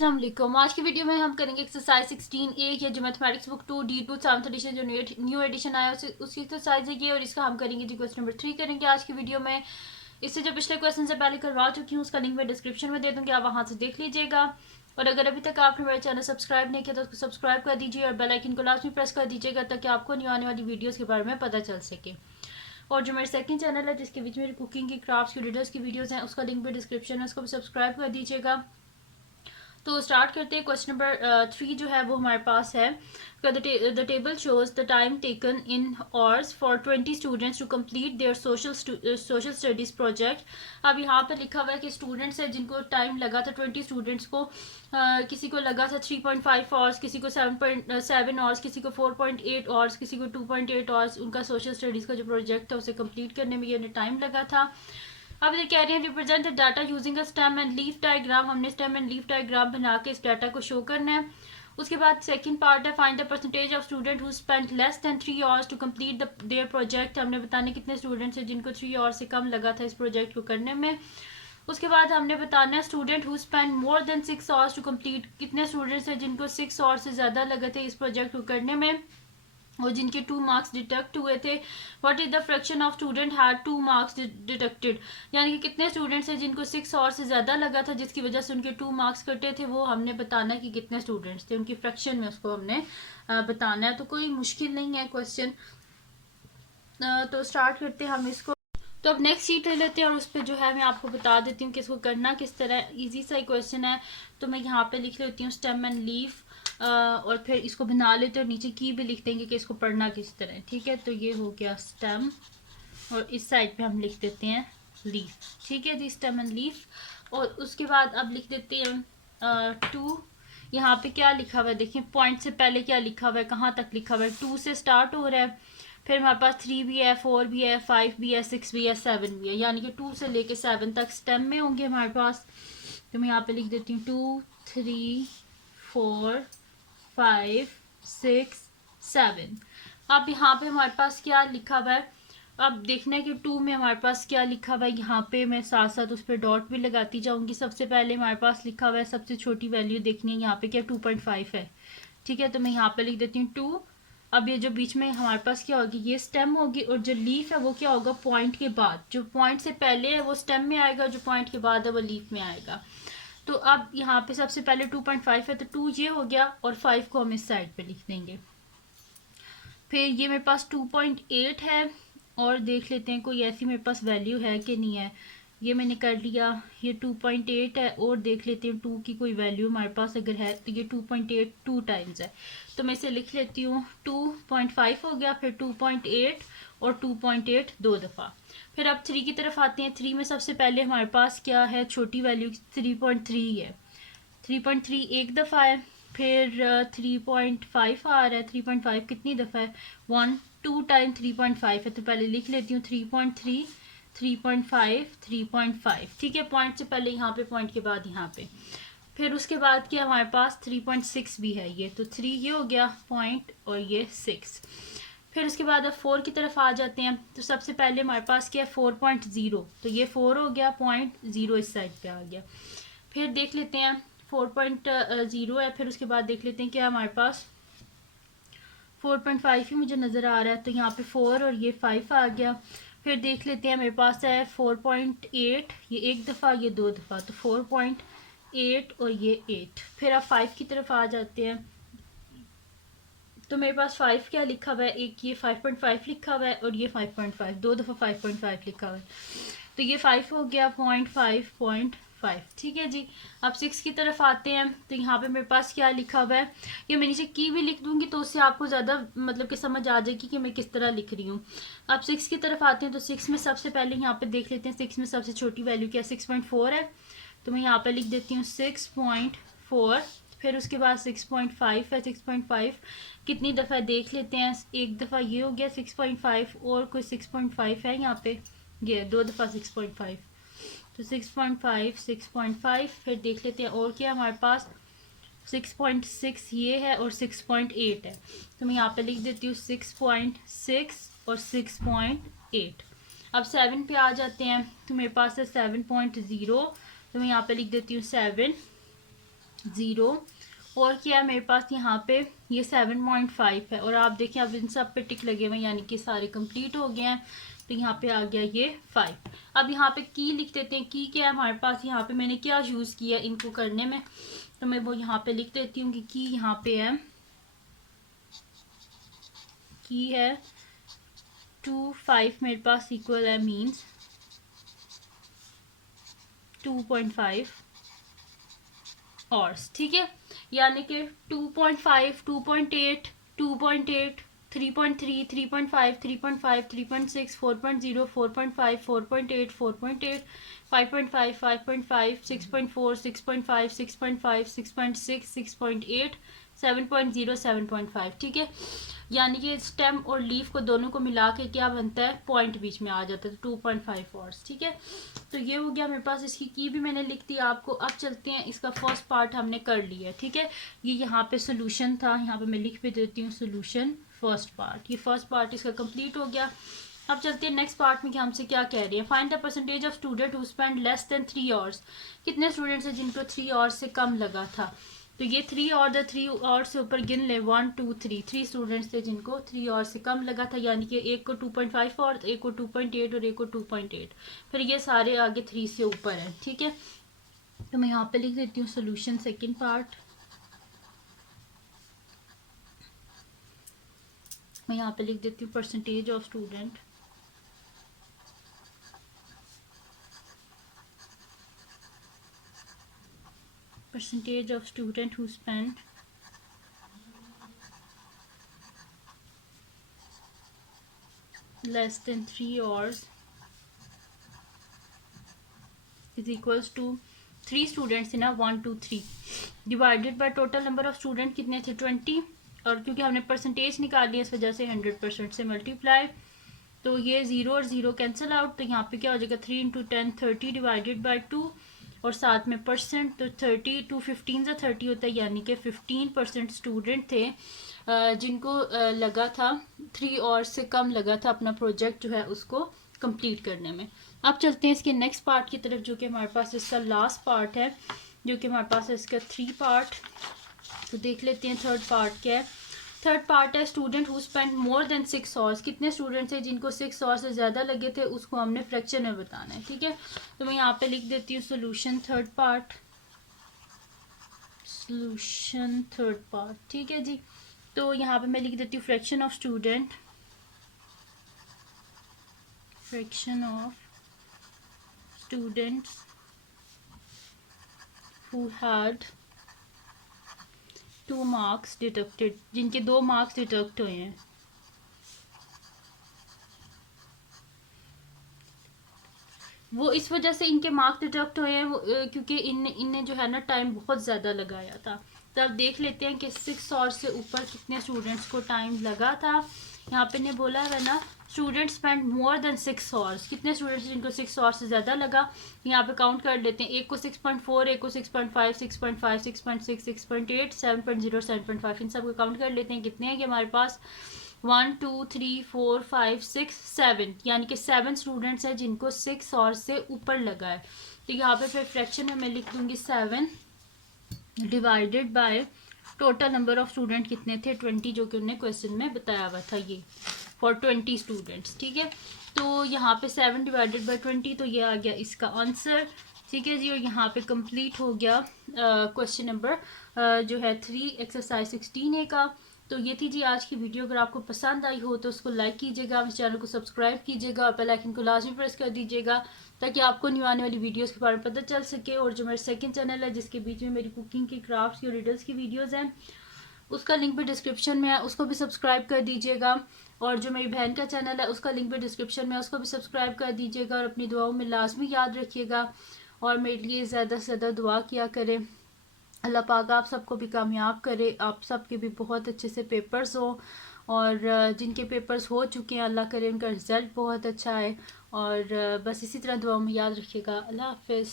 अस्सलाम वालेकुम। आज की वीडियो में हम करेंगे एक्सरसाइज 16A या जो mathematics book 2D2 7th edition जो न्यू एडिशन आया उसकी एक्सरसाइज है ये, और इसका हम करेंगे जी क्वेश्चन नंबर 3 करेंगे आज की वीडियो में। इससे जो पिछले क्वेश्चन से पहले करवा चुकी हूँ उसका लिंक मैं डिस्क्रिप्शन में दे दूँगी, आप वहाँ से देख लीजिएगा। और अगर अभी तक आपने मेरा चैनल सब्सक्राइब नहीं किया तो उसको सब्सक्राइब कर दीजिए और बेल आइकन को लाजमी प्रेस कर दीजिएगा ताकि आपको न्यू आने वाली वीडियोज़ के बारे में पता चल सके। और जो मेरे सेकंड चैनल है जिसके बीच मेरी कुकिंग की, क्राफ्ट्स की, रीडर्स की वीडियोस हैं, उसका लिंक भी डिस्क्रिप्शन है, उसको भी सब्सक्राइब कर दीजिएगा। तो स्टार्ट करते हैं। क्वेश्चन नंबर 3 जो है वो हमारे पास है, the table shows the time taken in hours for 20 students to complete their social studies project. अब यहाँ पे लिखा हुआ है कि स्टूडेंट्स है जिनको टाइम लगा था, 20 स्टूडेंट्स को, किसी को लगा था 3.5 आवर्स, किसी को 7.7 आवर्स, किसी को 4.8 आवर्स, किसी को 2.8 आवर्स, उनका सोशल स्टडीज़ का जो प्रोजेक्ट था उसे कंप्लीट करने में ये टाइम लगा था। अब ये कह रहे हैं represent the data using a stem and leaf diagram. हमने स्टेम एंड लीफ डायग्राम बना के इस डाटा को शो करना है। उसके बाद सेकंड पार्ट है find the percentage of student who spent less than 3 hours to complete their project. हमने बताने कितने स्टूडेंट्स हैं जिनको 3 आवर्स से कम लगा था इस प्रोजेक्ट को करने में। उसके बाद हमने बताना है student who spend more than 6 hours to complete, कितने स्टूडेंट्स हैं जिनको 6 आवर्स से ज़्यादा लगे थे इस प्रोजेक्ट को करने में और जिनके 2 मार्क्स डिडक्ट हुए थे। What is the fraction of student had 2 marks deducted, यानी कि कितने स्टूडेंट्स हैं जिनको 6 आवर्स से ज़्यादा लगा था जिसकी वजह से उनके 2 मार्क्स कटे थे, वो हमने बताना है कि कितने स्टूडेंट्स थे, उनकी फ्रैक्शन में उसको हमने बताना है। तो कोई मुश्किल नहीं है क्वेश्चन। तो स्टार्ट करते हैं हम इसको। तो अब नेक्स्ट शीट ले लेते हैं और उस पर जो है मैं आपको बता देती हूँ कि इसको करना किस तरह। इजी सा क्वेश्चन है तो मैं यहाँ पे लिख लेती हूँ स्टेम एंड लीफ, और फिर इसको बना लेते हैं और नीचे की भी लिख देंगे कि इसको पढ़ना किस तरह है। ठीक है, तो ये हो गया स्टेम और इस साइड पे हम लिख देते हैं लीफ। ठीक है जी, स्टेम एंड लीफ। और उसके बाद अब लिख देते हैं 2। यहाँ पे क्या लिखा हुआ है देखिए, पॉइंट से पहले क्या लिखा हुआ है, कहाँ तक लिखा हुआ है, 2 से स्टार्ट हो रहा है। फिर हमारे पास 3 भी है, 4 भी है, 5 भी है, 6 भी है, 7 भी है, यानी कि 2 से लेके 7 तक स्टेम में होंगे हमारे पास। तो मैं यहाँ पे लिख देती हूँ 2 3 4 5 6 7। अब यहाँ पे हमारे पास क्या लिखा हुआ है, अब देखना है कि 2 में हमारे पास क्या लिखा हुआ है। यहाँ पे मैं साथ साथ उस पर डॉट भी लगाती जाऊंगी। सबसे पहले हमारे पास लिखा हुआ है, सबसे छोटी वैल्यू देखनी है यहाँ पे क्या 2.5 है। ठीक है, तो मैं यहाँ पे लिख देती हूँ 2। अब ये जो बीच में हमारे पास क्या होगी, ये स्टेम होगी, और जो लीफ है वो क्या होगा, पॉइंट के बाद। जो पॉइंट से पहले है वो स्टेम में आएगा, जो पॉइंट के बाद है वो लीफ में आएगा। तो अब यहाँ पे सबसे पहले 2.5 है तो 2 ये हो गया और 5 को हम इस साइड पे लिख देंगे। फिर ये मेरे पास 2.8 है और देख लेते हैं कोई ऐसी मेरे पास वैल्यू है कि नहीं है। ये मैंने कर लिया, ये 2.8 है और देख लेते हैं 2 की कोई वैल्यू हमारे पास अगर है तो ये 2.8 2 टाइम्स है, तो मैं इसे लिख लेती हूँ 2.5 हो गया, फिर 2.8 और 2.8 दो दफ़ा। फिर अब 3 की तरफ आते हैं। 3 में सबसे पहले हमारे पास क्या है, छोटी वैल्यू 3.3 है। 3.3 एक दफ़ा है। फिर 3.5 आ रहा है। 3.5 कितनी दफ़ा है, 1 2 टाइम 3.5 है, तो पहले लिख लेती हूँ 3.3 3.5 3.5। ठीक है, पॉइंट से पहले यहाँ पे, पॉइंट के बाद यहाँ पे। फिर उसके बाद क्या हमारे पास 3.6 भी है, ये तो 3 ये हो गया पॉइंट और ये 6। फिर उसके बाद अब 4 की तरफ आ जाते हैं। तो सबसे पहले हमारे पास क्या है 4.0, तो ये 4 हो गया, 0.0 इस साइड पे आ गया। फिर देख लेते हैं 4.0 है। फिर उसके बाद देख लेते हैं क्या हमारे पास 4.5 ही मुझे नज़र आ रहा है, तो यहाँ पे 4 और ये 5 आ गया। फिर देख लेते हैं मेरे पास है 4.8, ये एक दफ़ा ये दो दफ़ा, तो 4.8 और ये 8। फिर आप 5 की तरफ आ जाते हैं। तो मेरे पास 5 क्या लिखा हुआ है, एक ये 5.5 लिखा हुआ है और ये 5.5, दो दफ़ा 5.5 लिखा हुआ है, तो ये 5 हो गया 0.5. ठीक है जी। अब 6 की तरफ आते हैं। तो यहाँ पे मेरे पास क्या लिखा हुआ है, ये मैं नीचे की भी लिख दूंगी तो उससे आपको ज़्यादा मतलब कि समझ आ जाएगी कि मैं किस तरह लिख रही हूँ। अब 6 की तरफ आते हैं। तो 6 में सबसे पहले यहाँ पे देख लेते हैं 6 में सबसे छोटी वैल्यू क्या 6.4 है, तो मैं यहाँ पे लिख देती हूँ 6.4। फिर उसके बाद 6.5 है। 6.5 कितनी दफ़ा देख लेते हैं, एक दफ़ा ये हो गया 6.5 और कोई 6.5 है यहाँ पे, ये दो दफ़ा 6.5, तो 6.5 6.5। फिर देख लेते हैं और क्या हमारे पास 6.6 ये है और 6.8 है, तो मैं यहाँ पे लिख देती हूँ 6.6 और 6.8। अब 7 पे आ जाते हैं। तो मेरे पास है 7.0, तो मैं यहाँ पे लिख देती हूँ 7। ज़ीरो, और क्या है मेरे पास यहाँ पे ये 7.5 है, और आप देखिए अब इन सब पे टिक लगे हुए हैं यानी कि सारे कंप्लीट हो गए हैं। तो यहाँ पे आ गया ये 5। अब यहाँ पे की लिख देते हैं। की क्या है हमारे पास, यहाँ पे मैंने क्या यूज़ किया इनको करने में, तो मैं वो यहाँ पे लिख देती हूँ कि की यहाँ पे है, की है 2 5 मेरे पास इक्वल है मीन्स 2.5 आवर्स, ठीक है। यानी कि 2.5 2.8 2.8 3.3 3.5 3.5 3.6 4.0 4.5 4.8 4.8 5.5 5.5 6.4 6.5 6.5 6.6 6.8 7.0 7.5, ठीक है। यानी कि स्टेम और लीफ को दोनों को मिला के क्या बनता है, पॉइंट बीच में आ जाता है, तो 2.5 आवर्स, ठीक है। तो ये हो गया मेरे पास, इसकी की भी मैंने लिख दी आपको। अब चलते हैं, इसका फर्स्ट पार्ट हमने कर लिया, ठीक है। ये यहाँ पे सोल्यूशन था, यहाँ पे मैं लिख भी देती हूँ सोल्यूशन फर्स्ट पार्ट। ये फर्स्ट पार्ट इसका कंप्लीट हो गया। अब चलते हैं नेक्स्ट पार्ट में कि हमसे क्या कह रही है। Find the percentage of student who spend less than 3 hours. कितने स्टूडेंट्स हैं जिनको 3 आवर्स से कम लगा था। तो ये 3 और 3 आवर्स से ऊपर गिन ले, 1 2 3 3 स्टूडेंट्स थे जिनको 3 आवर्स से कम लगा था, यानी कि एक को 2.5 आवर्स, एक को 2.8 और एक को 2.8, फिर ये सारे आगे 3 से ऊपर हैं, ठीक है। तो मैं यहाँ पे लिख देती हूँ सोल्यूशन सेकेंड पार्ट। मैं यहाँ पे लिख देती हूँ percentage of student who spend less than 3 hours is equals to 3 students थे ना, 1 2 3 divided by total number of student कितने थे 20, और क्योंकि हमने परसेंटेज निकाल लिया इस वजह से 100% से मल्टीप्लाई, तो ये 0 और 0 कैंसिल आउट, तो यहाँ पे क्या हो जाएगा 3 इंटू 10 30 डिवाइडेड बाई 2 और साथ में परसेंट, तो 30 2 15 से 30 होता है, यानी कि 15% स्टूडेंट थे जिनको लगा था 3 और से कम लगा था अपना प्रोजेक्ट जो है उसको कंप्लीट करने में। अब चलते हैं इसके नेक्स्ट पार्ट की तरफ, जो कि हमारे पास इसका लास्ट पार्ट है, जो कि हमारे पास है इसका 3 पार्ट। तो देख लेते हैं थर्ड पार्ट क्या है। थर्ड पार्ट है student who spend more than 6 hours. कितने स्टूडेंट्स हैं जिनको 6 आवर्स से ज़्यादा लगे थे, उसको हमने फ्रैक्शन में बताना है, ठीक है। तो मैं यहाँ पे लिख देती हूँ solution third part, solution third part, ठीक है जी। तो यहाँ पे मैं लिख देती हूँ fraction of student, fraction of students who had 2 marks deducted, जिनके 2 मार्क्स डिडक्ट हुए हैं। वो इस वजह से इनके मार्क्स डिडक्ट हुए हैं क्योंकि इनने जो है ना टाइम बहुत ज़्यादा लगाया था। तो अब देख लेते हैं कि 6 आवर्स से ऊपर कितने स्टूडेंट्स को टाइम लगा था। यहाँ पे ने बोला है ना student spend more than 6 hours, कितने स्टूडेंट्स जिनको 6 आवर्स से ज़्यादा लगा। यहाँ पे काउंट कर लेते हैं, एक को 6.4, एक को 6.5 6.5 6.6 6.8 7.0 7.5, इन सब को काउंट कर लेते हैं। कितने हैं कि हमारे पास 1 2 3 4 5 6 7, यानी कि 7 स्टूडेंट्स हैं जिनको 6 आवर्स से ऊपर लगा है। तो यहाँ पे फिर फ्रैक्शन में मैं लिख दूंगी 7 divided by total number of student कितने थे 20, जो कि उन्होंने क्वेश्चन में बताया हुआ था, ये फॉर 20 स्टूडेंट्स, ठीक है। तो यहाँ पे 7 डिवाइडेड बाय 20, तो ये आ गया इसका आंसर, ठीक है जी। और यहाँ पे कंप्लीट हो गया क्वेश्चन नंबर जो है 3 एक्सरसाइज 16A का। तो ये थी जी आज की वीडियो। अगर आपको पसंद आई हो तो उसको लाइक कीजिएगा, इस चैनल को सब्सक्राइब कीजिएगा और बेल आइकन को लाजमी प्रेस कर दीजिएगा ताकि आपको न्यू आने वाली वीडियोस के बारे में पता चल सके। और जो मेरा सेकंड चैनल है जिसके बीच में मेरी कुकिंग की, क्राफ्ट्स की और रिडल्स की वीडियोज़ हैं, उसका लिंक भी डिस्क्रिप्शन में है, उसको भी सब्सक्राइब कर दीजिएगा। और जो मेरी बहन का चैनल है उसका लिंक भी डिस्क्रिप्शन में है, उसको भी सब्सक्राइब कर दीजिएगा। और अपनी दुआओं में लाजमी याद रखिएगा और मेरे लिए ज़्यादा से ज़्यादा दुआ किया करें। अल्लाह पाक आप सबको भी कामयाब करे, आप सबके भी बहुत अच्छे से पेपर्स हो, और जिनके पेपर्स हो चुके हैं अल्लाह करे उनका रिज़ल्ट बहुत अच्छा है। और बस इसी तरह दुआ में याद रखिएगा। अल्लाह हाफिज़।